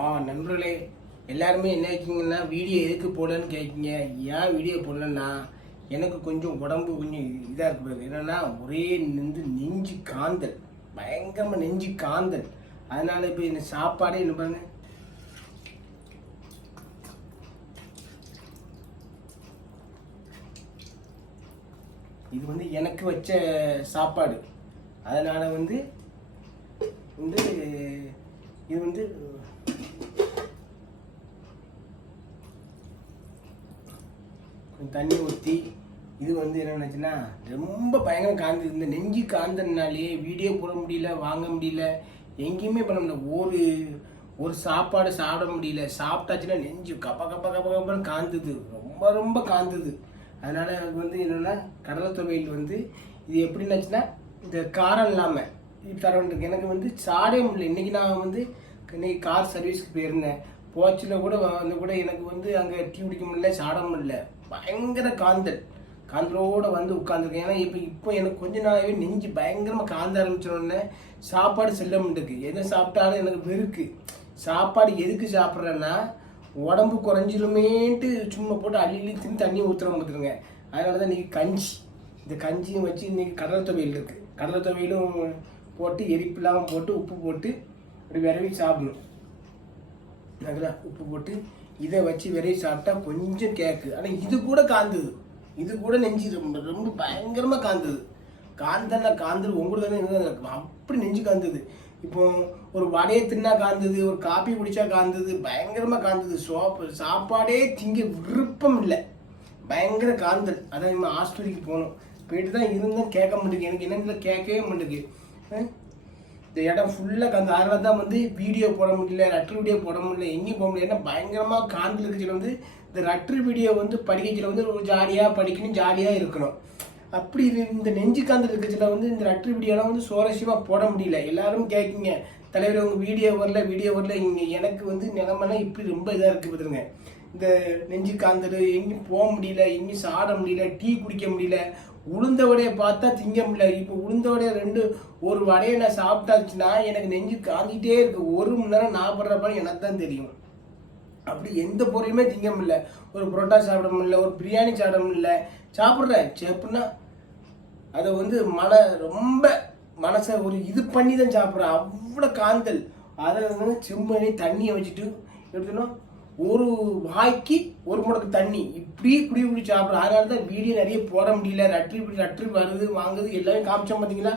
ஆ நண்பர்களே எல்லாருமே என்ன கேட்குங்கன்னா வீடியோ எதுக்கு போடலன்னு கேட்குங்க ஏன் வீடியோ போடலன்னா எனக்கு கொஞ்சம் உடம்பு கொஞ்சம் இதாக இருக்கு என்னென்னா என்னன்னா ஒரே நின்று நெஞ்சு காந்தல். பயங்கரமாக நெஞ்சு காந்தல். அதனால் இப்போ இந்த சாப்பாடே என்ன பாருங்க. இது வந்து எனக்கு வச்ச சாப்பாடு. அதனால் வந்து வந்து இது வந்து தண்ணி ஊற்றி இது வந்து என்ன நினச்சுன்னா ரொம்ப பயங்கரம் காந்து இந்த நெஞ்சு காந்தனாலே வீடியோ போட முடியல வாங்க முடியல எங்கேயுமே பண்ண முடியல. ஒரு ஒரு சாப்பாடு சாப்பிட முடியல. சாப்பிட்டாச்சுன்னா நெஞ்சு கப்ப கப்ப கப்ப கப்பன்னு காந்தது. ரொம்ப ரொம்ப காந்தது. அதனால் அது வந்து என்னென்னா கடலை துவையல் வந்து இது எப்படின்னாச்சுன்னா இந்த காரம் இல்லாமல் இது தர வேண்டியிருக்கு எனக்கு வந்து சாடே முடியல. இன்னைக்கு நான் வந்து இன்னைக்கு கார் சர்வீஸ்க்கு போயிருந்தேன். போச்சில் கூட வந்து கூட எனக்கு வந்து அங்கே டீ குடிக்க முடியல சாட முடியல. பயங்கர காந்தல். காந்தலோட வந்து உட்காந்துருக்கேன் ஏன்னா இப்போ இப்போ எனக்கு கொஞ்ச நாளாகவே நெஞ்சு பயங்கரமாக காந்த ஆரம்பிச்சோடனே சாப்பாடு செல்ல முடியுது எதை சாப்பிட்டாலும் எனக்கு வெறுக்கு. சாப்பாடு எதுக்கு சாப்பிட்றேன்னா உடம்பு குறைஞ்சிருமேன்ட்டு சும்மா போட்டு அள்ளி அள்ளி தின்னு தண்ணி ஊற்றுற பார்த்துருங்க அதனால தான் இன்றைக்கி கஞ்சி. இந்த கஞ்சியும் வச்சு இன்றைக்கி கடலை துவையல் இருக்குது கடலை துவையலும் போட்டு எரிப்பில்லாமல் போட்டு உப்பு போட்டு அப்படி விரவி சாப்பிடணும். அதுல உப்பு போட்டு இதை வச்சு விரைவி சாப்பிட்டா கொஞ்சம் கேக்கு. ஆனால் இது கூட காந்தது. இது கூட நெஞ்சு ரொம்ப ரொம்ப பயங்கரமாக காந்தது. காந்தன்னா காந்தது உங்களுக்கு தானே இருந்தது. அப்படி நெஞ்சு காந்தது. இப்போ ஒரு வடையை தின்னா காந்தது ஒரு காப்பி குடித்தா காந்தது பயங்கரமாக காந்தது. சோப்பு சாப்பாடே திங்க விருப்பம் இல்லை. பயங்கர காந்தல். அதான் நம்ம ஹாஸ்பிட்டலுக்கு போகணும் போயிட்டு தான் இருந்தால் கேட்க மாட்டேங்குது. எனக்கு என்னென்ன கேட்கவே மாட்டேங்குது. இந்த இடம் ஃபுல்லாக கந்த அதனால தான் வந்து வீடியோ போட முடியல ரட்ரு வீடியோ போட முடியல எங்கேயும் போக முடியல. ஏன்னா பயங்கரமாக காந்தில் இருக்கச்சில வந்து இந்த ரட்ரு வீடியோ வந்து படிக்கிறதுல வந்து ஒரு ஜாலியாக படிக்கணும் ஜாலியாக இருக்கணும். அப்படி இந்த நெஞ்சு காந்தல் இருக்கிறதுல வந்து இந்த ரட்ரு வீடியோலாம் வந்து சுவாரஸ்யமாக போட முடியல. எல்லாரும் கேட்குங்க தலைவர் உங்கள் வீடியோ வரல வீடியோ வரல இங்கே எனக்கு வந்து நிலமெல்லாம் இப்படி ரொம்ப இதாக இருக்குது பார்த்துருங்க இந்த நெஞ்சு காந்தல் எங்கேயும் போக முடியல எங்கேயும் சாட முடியல டீ குடிக்க முடியல உளுந்த வடையை பார்த்தா திங்க முடியல இப்போ உளுந்த வடையை ரெண்டு ஒரு வடையை நான் சாப்பிட்டாச்சுன்னா எனக்கு நெஞ்சு காந்திட்டே இருக்கு. ஒரு மணி நேரம் நான் படுறப்ப எனக்கு தான் தெரியும். அப்படி எந்த பொருளுமே திங்க முடியல ஒரு புரோட்டா சாப்பிட முடியல ஒரு பிரியாணி சாப்பிட முடியல. சாப்பிட்றேன். செப்புன்னா அதை வந்து மன ரொம்ப மனசை ஒரு இது பண்ணி தான் சாப்பிட்றேன். அவ்வளோ காந்தல். அதை வந்து செம்மணி தண்ணியை வச்சுட்டு எடுத்துனோம் ஒரு வாய்க்கு ஒரு முடக்கு தண்ணி. இப்படி குடி குடி சாப்பிட்ற அதனால தான் வீடியோ நிறைய போட முடியல. ரட்ரி இப்படி வருது வாங்குது எல்லாமே காமிச்சோம் பார்த்தீங்கன்னா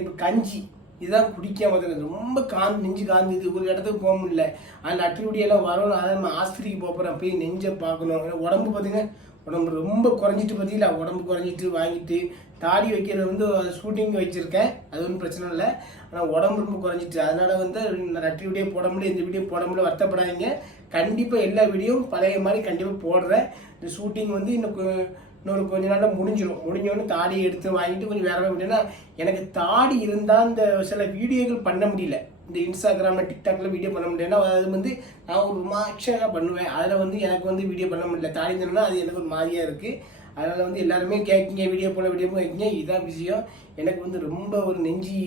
இப்போ கஞ்சி. இதுதான் குடிக்காம இருக்குது ரொம்ப காந்து நெஞ்சு காந்துது. ஒரு இடத்துக்கு போக முடியல. அதில் அட்டுப்படியெல்லாம் வரணும் அதை நம்ம ஆஸ்பத்திரிக்கு போகிறோம் போய் நெஞ்சை பார்க்கணும் உடம்பு பார்த்திங்கன்னா உடம்பு ரொம்ப குறைஞ்சிட்டு பார்த்தீங்களா உடம்பு குறைஞ்சிட்டு வாங்கிட்டு தாடி வைக்கிறது வந்து ஷூட்டிங் வச்சுருக்கேன். அது ஒன்றும் பிரச்சனை இல்லை. ஆனால் உடம்பு ரொம்ப குறைஞ்சிட்டு. அதனால் வந்து நான் வீடியோ போட முடியல. இந்த வீடியோ போட முடியல. வருத்தப்படாதீங்க. கண்டிப்பாக எல்லா வீடியோவும் பழைய மாதிரி கண்டிப்பாக போடுறேன். இந்த ஷூட்டிங் வந்து இன்னும் இன்னொரு கொஞ்ச நாளில் முடிஞ்சிடும் முடிஞ்சோடனே தாடி எடுத்து வாங்கிட்டு கொஞ்சம் வேற முடியும்னா எனக்கு தாடி இருந்தால் அந்த சில வீடியோக்கள் பண்ண முடியல. இந்த இன்ஸ்டாகிராமில் டிக்டாக்ல வீடியோ பண்ண முடியலன்னா அது வந்து நான் ஒரு விமாட்சமாக பண்ணுவேன். அதில் வந்து எனக்கு வந்து வீடியோ பண்ண முடியல. தாடி இருந்தோம்னா அது எனக்கு ஒரு மாதிரியாக இருக்குது அதனால் வந்து எல்லாருமே கேட்குங்க வீடியோ போல வீடியோ போல கேட்குங்க இதுதான் விஷயம். எனக்கு வந்து ரொம்ப ஒரு நெஞ்சி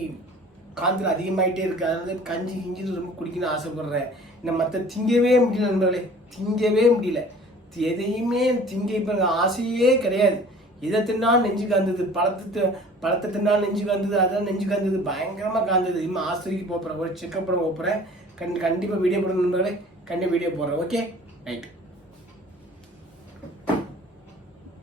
காந்தல் அதிகமாயிட்டே இருக்குது அதாவது கஞ்சி கிஞ்சி ரொம்ப குடிக்கணும்னு ஆசைப்பட்றேன். நான் மற்ற திங்கவே முடியல நண்பர்களே. திங்கவே முடியல. எதையுமே திங்க இப்போ ஆசையே கிடையாது. இதை தின்னாலும் நெஞ்சு காந்தது பழத்தை பழத்தை தின்னாலும் நெஞ்சு காந்தது அதான் நெஞ்சு காந்தது பயங்கரமாக காந்தது. இனிமேல் ஆஸ்பத்திரிக்கு போகிறேன் ஒரு செக்கப் பண்ண போகிறேன் கண் கண்டிப்பாக வீடியோ போடணும் நண்பர்களே. கண்டிப்பாக வீடியோ போடுறேன். Okay right